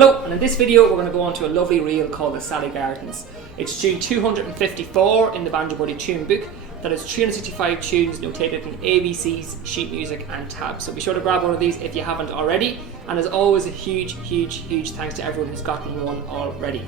Hello, and in this video we're going to go on to a lovely reel called the Sally Gardens. It's tune 254 in the Banjo Buddy tune book. That is 365 tunes notated in ABCs, sheet music and tabs. So be sure to grab one of these if you haven't already. And as always, a huge thanks to everyone who's gotten one already.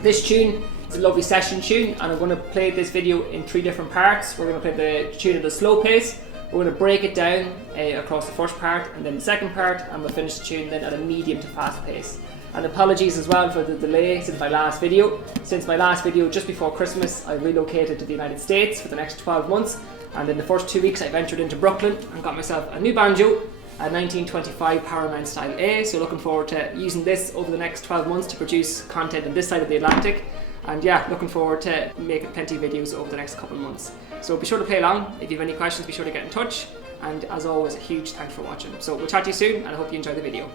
This tune is a lovely session tune, and I'm going to play this video in 3 different parts. We're going to play the tune at a slow pace. We're going to break it down across the first part and then the second part, and we'll finish the tune then at a medium to fast pace. And apologies as well for the delay since my last video. Since my last video just before Christmas, I relocated to the United States for the next 12 months, and in the first 2 weeks I ventured into Brooklyn and got myself a new banjo, a 1925 Powerman Style A. So looking forward to using this over the next 12 months to produce content on this side of the Atlantic. And yeah, looking forward to making plenty of videos over the next couple of months. So be sure to play along. If you have any questions, be sure to get in touch. And as always, a huge thanks for watching. So we'll chat to you soon, and I hope you enjoy the video.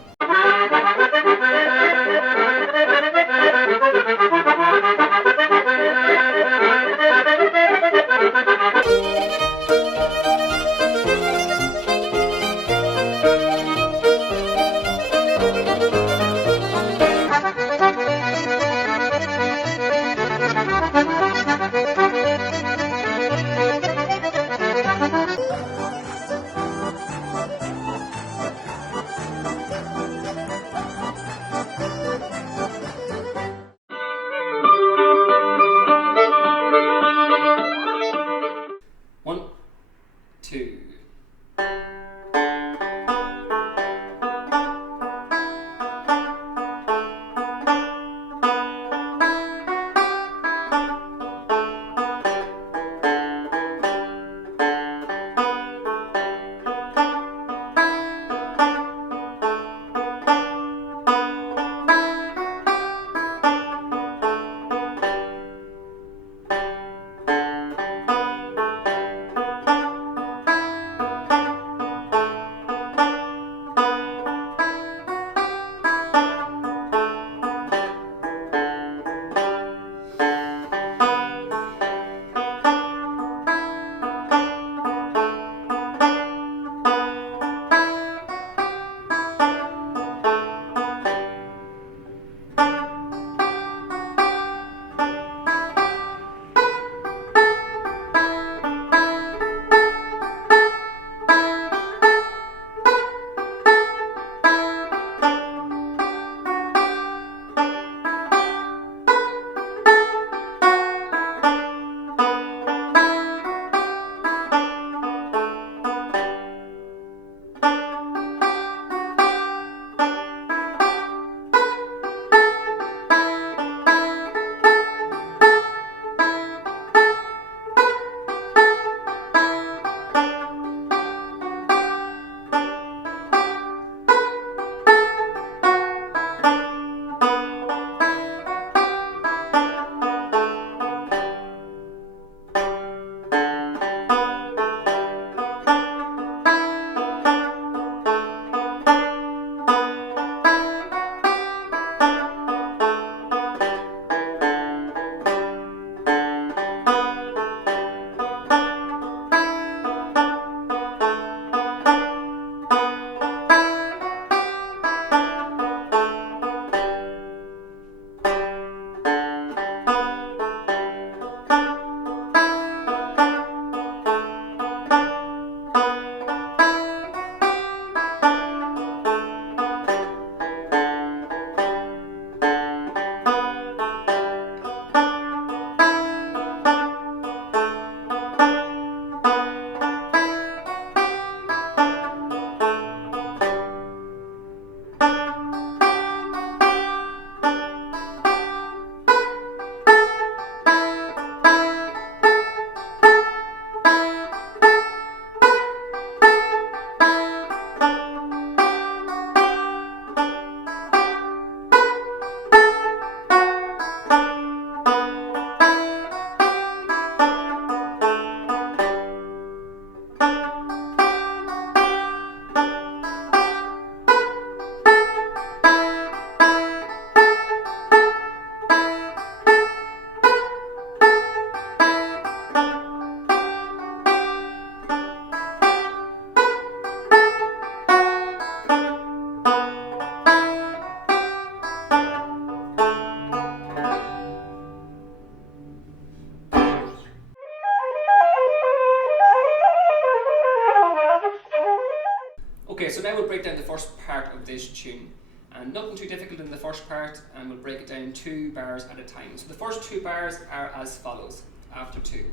Okay, so now we'll break down the first part of this tune. And nothing too difficult in the first part, and we'll break it down 2 bars at a time. So the first 2 bars are as follows, after 2.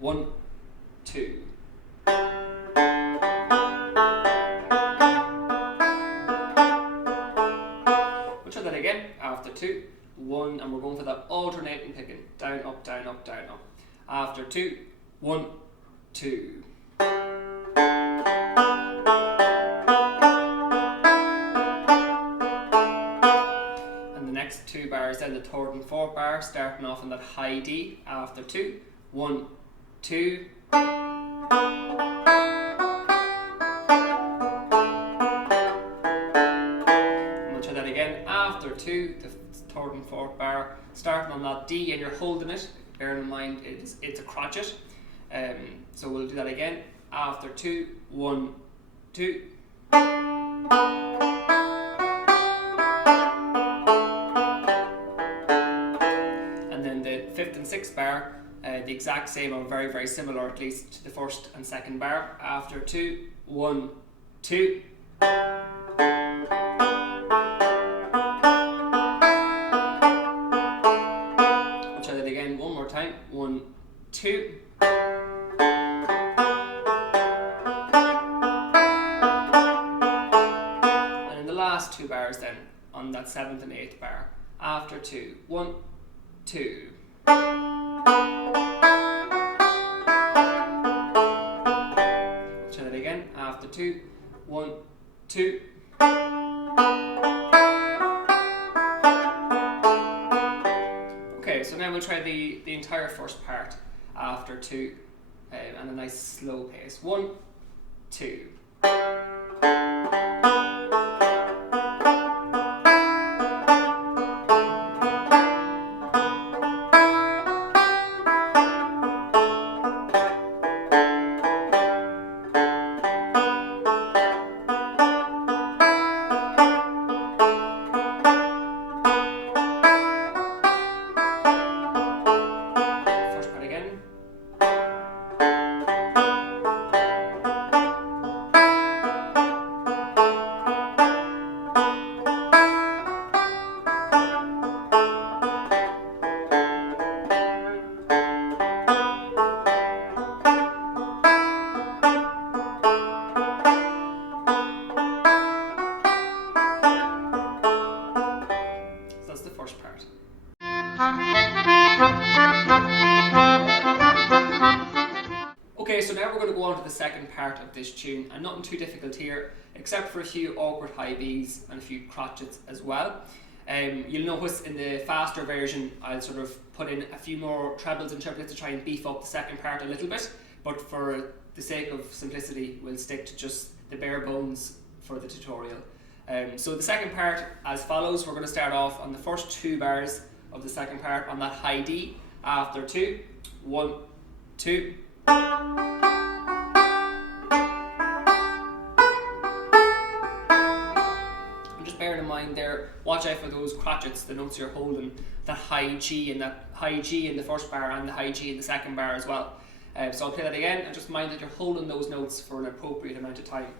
1, 2. We'll try that again, after 2, 1, and we're going for that alternating picking. Down, up, down, up, down, up. After 2, 1, 2. Next 2 bars, then the 3rd and 4th bar, starting off on that high D after 2. 1, 2. And we'll try that again after 2, the 3rd and 4th bar, starting on that D, and you're holding it. Bearing in mind it's a crotchet. So we'll do that again after 2. 1, 2. Fifth and 6th bar, the exact same, or very, very similar, at least to the 1st and 2nd bar. After 2, 1, 2. We'll try that again one more time. 1, 2. And in the last 2 bars then, on that 7th and 8th bar, after 2, 1, 2. We'll try that again after 2, 1, 2. Okay, so now we'll try the entire first part after 2, and a nice slow pace. 1, 2. Okay, so now we're going to go on to the second part of this tune, and nothing too difficult here, except for a few awkward high Bs and a few crotchets as well. You'll notice in the faster version I'll sort of put in a few more trebles and triplets to try and beef up the second part a little bit, but for the sake of simplicity we'll stick to just the bare bones for the tutorial. So the second part as follows. We're going to start off on the first 2 bars of the second part on that high D after 2. 1, 2. And just bearing in mind there, watch out for those crotchets, the notes you're holding, that high G and that high G in the first bar and the high G in the second bar as well. So I'll play that again, and just mind that you're holding those notes for an appropriate amount of time.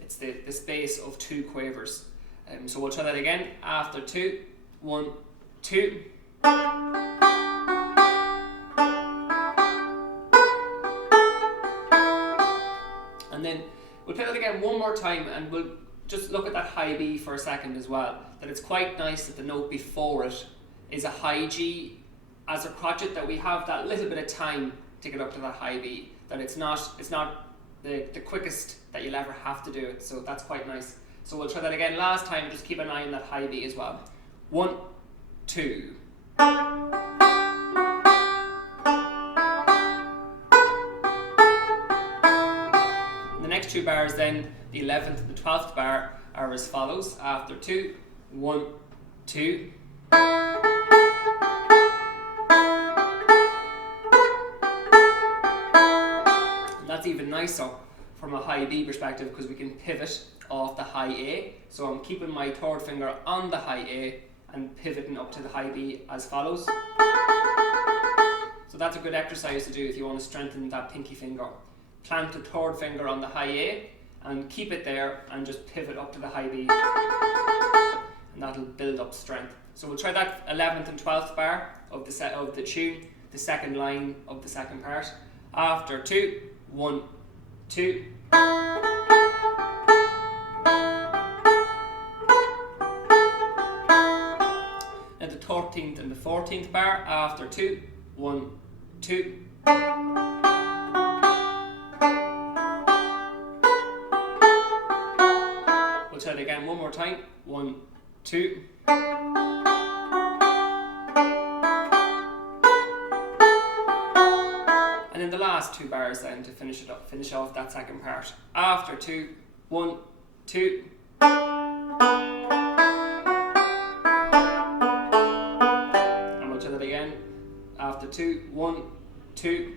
It's the space of 2 quavers. So we'll try that again after 2. 1, 2. And then we'll play that again one more time, and we'll just look at that high B for a second as well. That it's quite nice that the note before it is a high G as a crotchet, that we have that little bit of time to get up to that high B. That it's not the quickest that you'll ever have to do it. So that's quite nice. So we'll try that again last time. Just keep an eye on that high B as well. 1, 2. The next 2 bars then, the 11th and the 12th bar, are as follows. After 2, 1, 2. And that's even nicer from a high B perspective, because we can pivot off the high A. So I'm keeping my 3rd finger on the high A and pivoting up to the high B as follows. So that's a good exercise to do if you want to strengthen that pinky finger. Plant the 3rd finger on the high A and keep it there and just pivot up to the high B, and that'll build up strength. So we'll try that 11th and 12th bar of the tune, the second line of the second part. After 2, 1, 2. And the 13th and the 14th bar after 2, 1, 2. We'll try it again one more time. 1, 2. And then the last 2 bars then to finish off that second part. After 2, 1, 2. And we'll try that again. After 2, 1, 2.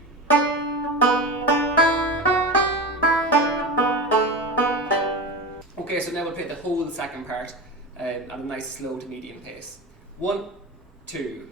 Okay, so now we'll play the whole second part at a nice slow to medium pace. 1, 2.